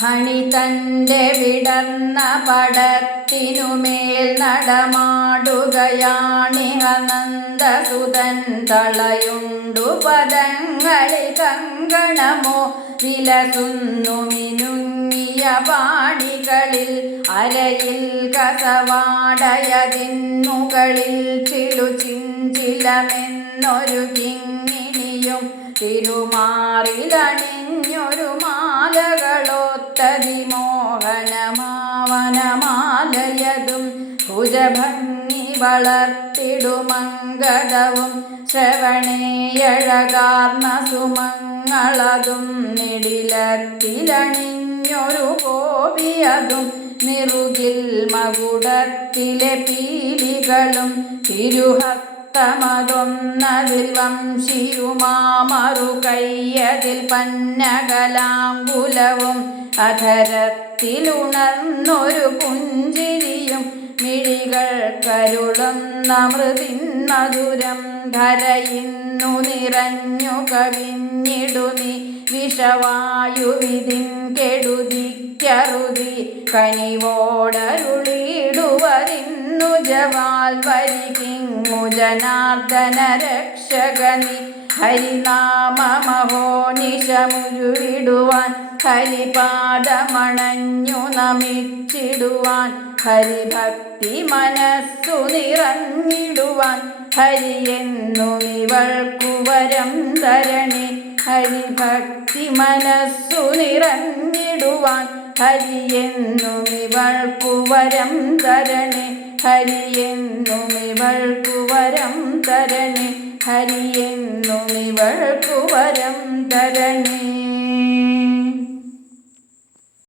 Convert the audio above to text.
Funny തന്റെ വിടർന്ന പടത്തിനുമേൽ നടമാടുകയാണിഹ നന്ദസുതൻ. തളയുണ്ടു പദങ്ങളിൽ കങ്കണമോ വിലസുന്നു മിനുങ്ങിയ പാടികളിൽ. അരയിൽ കസവാടയതിന്നുകളിൽ ചിലുചിഞ്ചിലമെന്നൊരു കിങ്ങിണിയും തിരുമാറിലണിഞ്ഞൊരു മാലകളൊത്തതിമോഹനമാവനമാലയതും ഭുജഭംഗി വളർത്തിടുമങ്കടവും ശ്രവണേയഴകാർന്ന സുമങ്ങളതും നെടിലത്തിലണിഞ്ഞൊരു കോപിയതും നിറുകിൽ മകുടത്തിലെ പീലികളും തിരുഹസ്തമതൊന്നതിൽ വംശിയുമാമറു കയ്യതിൽ പന്നകലാങ്കുലവും അധരത്തിലുണർന്നൊരു പുഞ്ചിരിയും മിഴികൾ കരുളുന്ന മൃതിന്മധുരം. ധരയിന്നു നിറഞ്ഞു കവിഞ്ഞിടുനി വിഷവായുവിധിൻ കെടുതിക്കറുതി. കനിവോടരുളിടുവതിന്നു ജവാൽ വരികിങ്ങു ജനാർദ്ദന രക്ഷകനി. ഹരിനാമമഹോനിശമുരുവിടുവാൻ ഹരിപാദമണഞ്ഞു നമിച്ചിടുവാൻ ഹരിഭക്തി മനസ്സു നിറഞ്ഞിടുവാൻ ഹരിയെന്നുമിവൾക്കു വരം തരണേ. ഹരിഭക്തി മനസ്സു നിറഞ്ഞിടുവാൻ ഹരിയെന്നുമിവൾക്കു വരം തരണേ. ഹരിയെന്നുമിവൾക്കു വരം തരണേ. ഹരിയെന്നുമിവൾക്കു വരം തരണേ.